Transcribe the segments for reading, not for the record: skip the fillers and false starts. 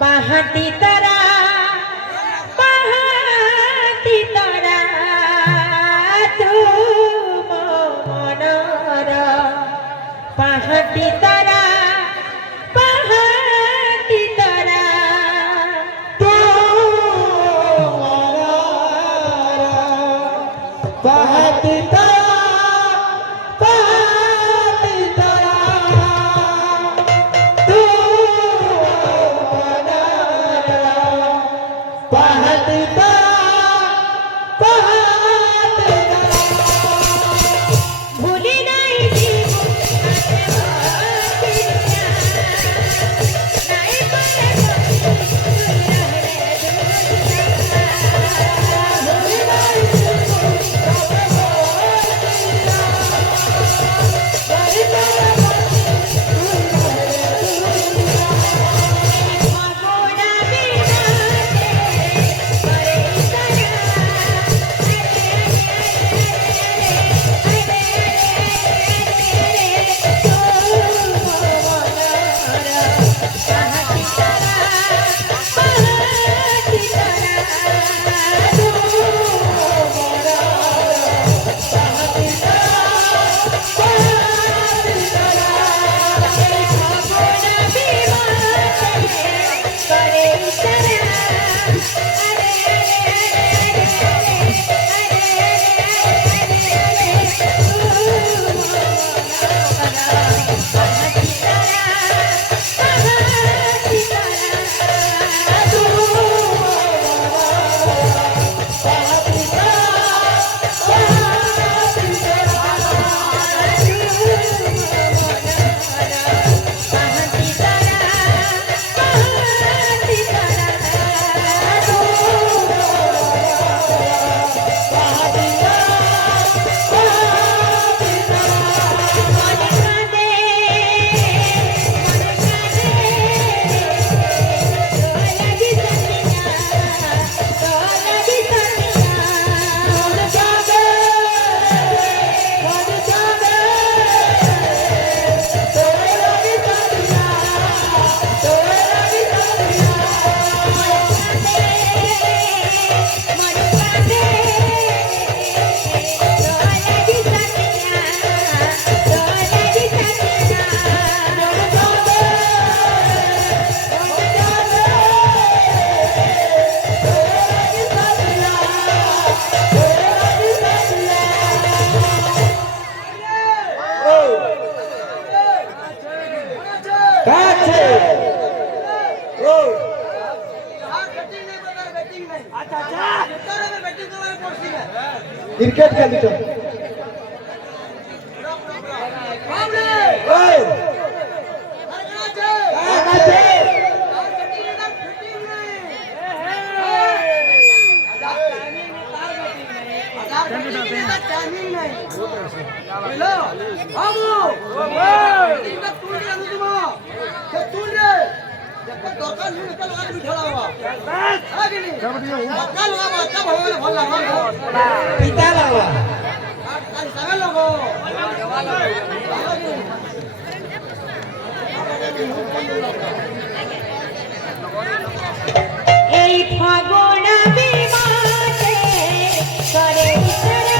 পাহাটি তারা পাহাটি তারা তুম মনর পাহাটি তারা পাহাটি তারা পাহাটি তারা क्रिकेट खेली तो पिता लगा এই ফাগুন বিমানে করে ইশারা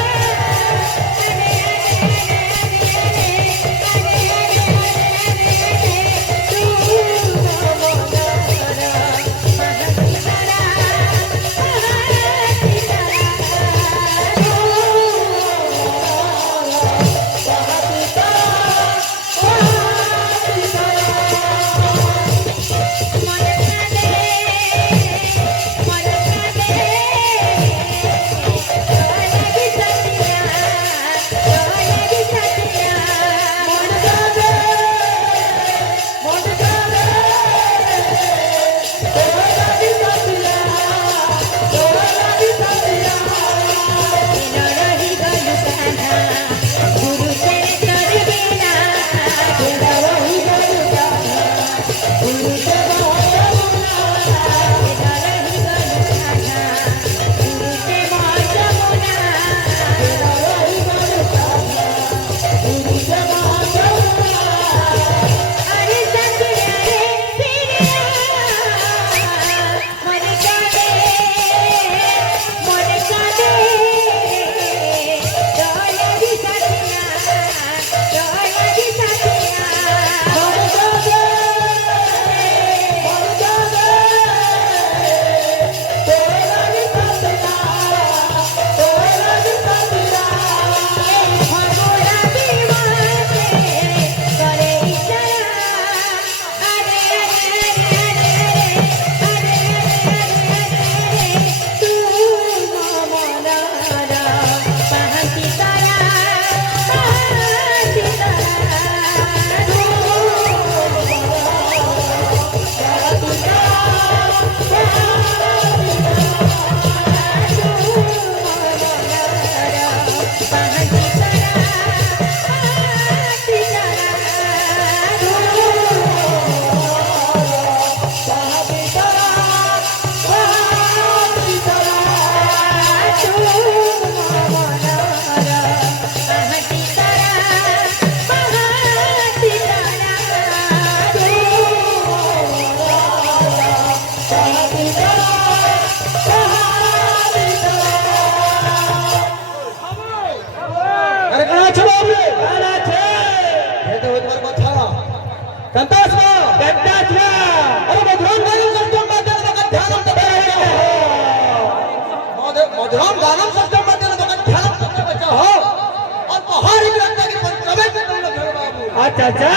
अच्छा अच्छा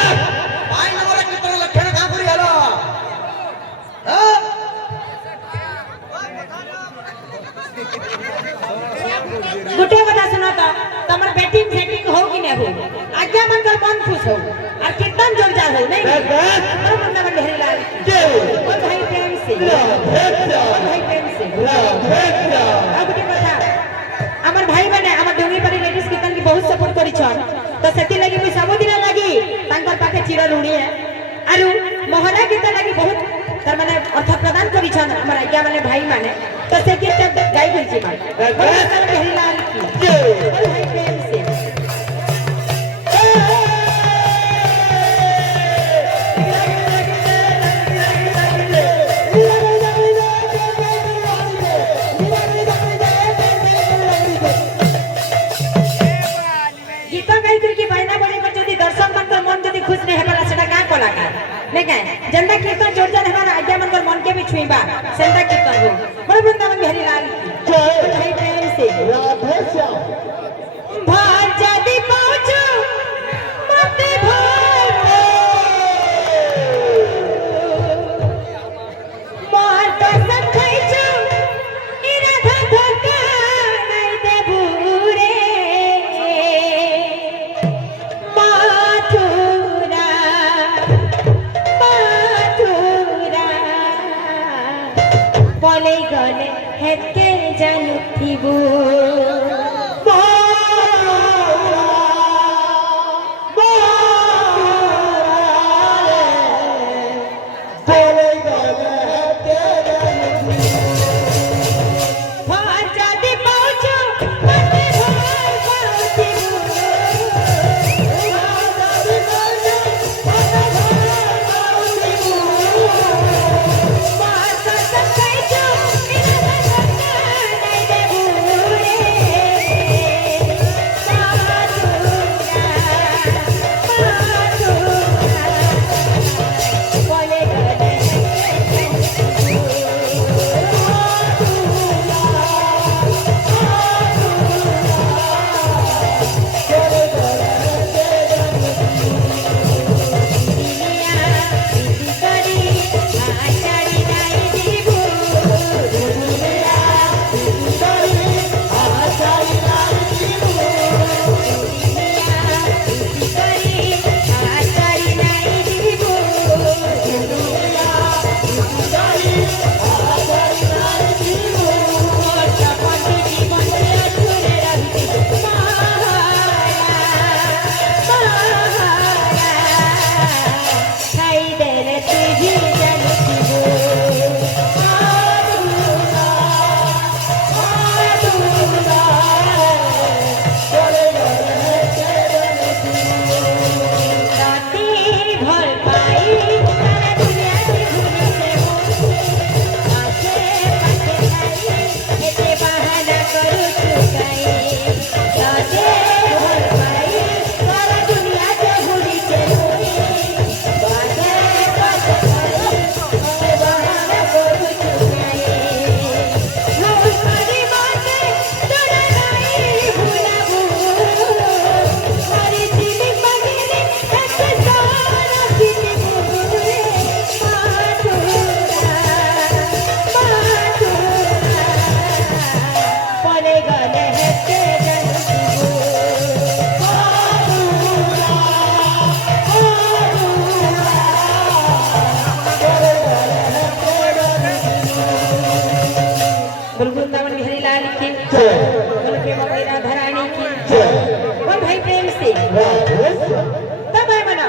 पाई नंबर कितना लक्षण का करी हलो हां गुटे কথা सुनो तो तमर बैटिंग सेटिंग हो कि नहीं हो आज्ञा मन कर मन खुश हो और कीर्तन जोरदार हो नहीं और बंदा बन हरी लाल के और भाई प्रेम से भेजा और भाई प्रेम से भेजा अब गुटे কথা আমার ভাই মানে আমার ডঙ্গি পারি লেডিস कीर्तन की बहुत सपोर्ट करी छन तो सेति लागि मुई सब दिन लागि तांकर पाखे चिर ऋणी है आरु मोहरा गीत लागि बहुत तार माने अर्थ प्रदान करी छन हमर आज्ञा माने भाई माने तो से गीत गाई गई छी माने हरी लाल की और भाई प्रेम से गीत गाई करके बायना बजे कर जदी दर्शक मन कर मन जदी खुश नहीं हेबला सेटा का कलाकार लेकिन जंदा कीर्तन जोरदार हेबा आज्ञा मन कर मन के भी छुईबा सेंदा कीर्तन हो बड़ वृंदावन बिहारी लाल जय भाई प्रेम से राधे श्याम भार जदी पहुंचो मते भार मार तो सब खैचो इराधा धोखा नहीं देबू रे माथुरा माथुरा বলে গলে হেতে জানুথিব ভার যদি পাউছো মতে ভার পাউছিব ভার যদি পাউছো মতে ভার পাউছিব মার তো সব খাইছো ইনা নাই দেবু রে বলে গলে वृंदावन बिहारी लाल की बोल प्रेम मेरा धरानी की बोल भाई प्रेम से तब है मना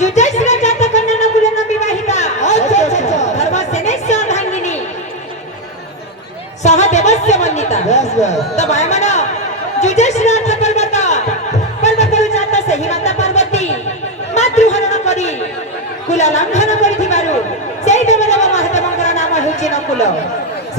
जुजय श्री जाता कन्या न गुले न विवाहिता अच्छा अच्छा धर्म से नहीं सौधांगिनी सहदेवस्य वंदिता बस बस तब है मना जुजय श्री पर्वत